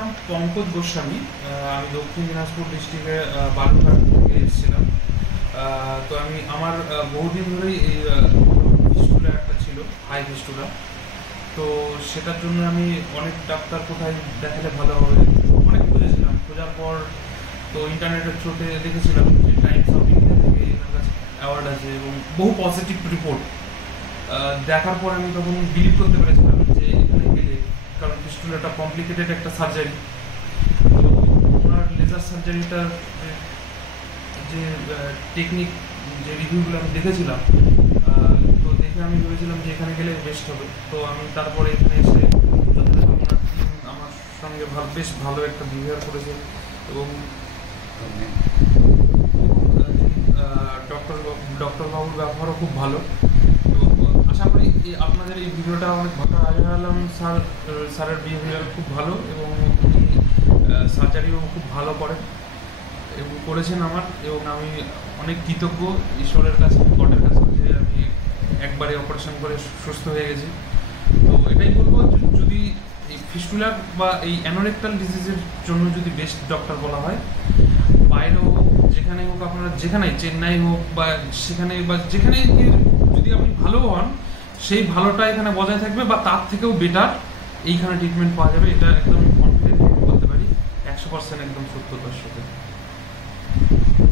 নাম পঙ্কজ গোস্বামী। আমি দক্ষিণ দিনাজপুর ডিস্ট্রিক্টে বালুরঘাট থেকে এসেছিলাম। তো আমি আমার বহুদিন ধরেই এই ফিস্টুলা একটা ছিল, হাই ফিস্টুলা। তো সেটার জন্য আমি অনেক ডাক্তার কোথায় দেখালে ভালো হবে অনেক খুঁজেছিলাম। খোঁজার পর তো ইন্টারনেটের থ্রুতে দেখেছিলাম যে টাইমস অফ ইন্ডিয়া থেকে এনার কাছে অ্যাওয়ার্ড আছে এবং বহু পজিটিভ রিপোর্ট দেখার পর আমি তখন বিলিভ করতে পেরেছিলাম যে এখানে গেলে, কারণ ফিস্টুলাটা কমপ্লিকেটেড একটা সার্জারি। তো ওনার লেজার সার্জারিটার যে টেকনিক, যে রিভিউগুলো আমি দেখেছিলাম, তো দেখে আমি ভেবেছিলাম যে এখানে গেলে বেস্ট হবে। তো আমি তারপরে এখানে এসে যথাযথ ওনার টিম আমার সঙ্গে বেশ ভালো একটা বিহেভিয়ার করেছে এবং ডক্টর বাবুর ব্যবহারও খুব ভালো। তো আশা করি আপনাদের এই ভিডিওটা অনেক ভালো। রাজা আলম স্যারের বিহেভিয়ার খুব ভালো এবং উনি সার্জারিও খুব ভালো করেন এবং করেছেন আমার, এবং আমি অনেক কৃতজ্ঞ ঈশ্বরের কাছে, গডের কাছে, যে আমি একবারে অপারেশন করে সুস্থ হয়ে গেছি। তো এটাই বলবো, যদি এই ফিস্টুলা বা এই অ্যানোরেক্টাল ডিজিজের জন্য যদি বেস্ট ডক্টর বলা হয়, বাইরেও হোক, যেখানে হোক, আপনারা যেখানেই, চেন্নাই হোক বা সেখানে বা যেখানে যদি আপনি ভালো হন, সেই ভালোটা এখানে বজায় থাকবে বা তার থেকেও বেটার এইখানে ট্রিটমেন্ট পাওয়া যাবে। এটা একদম কনফিডেন্ট বলতে পারি, 100% একদম সত্যতার সাথে।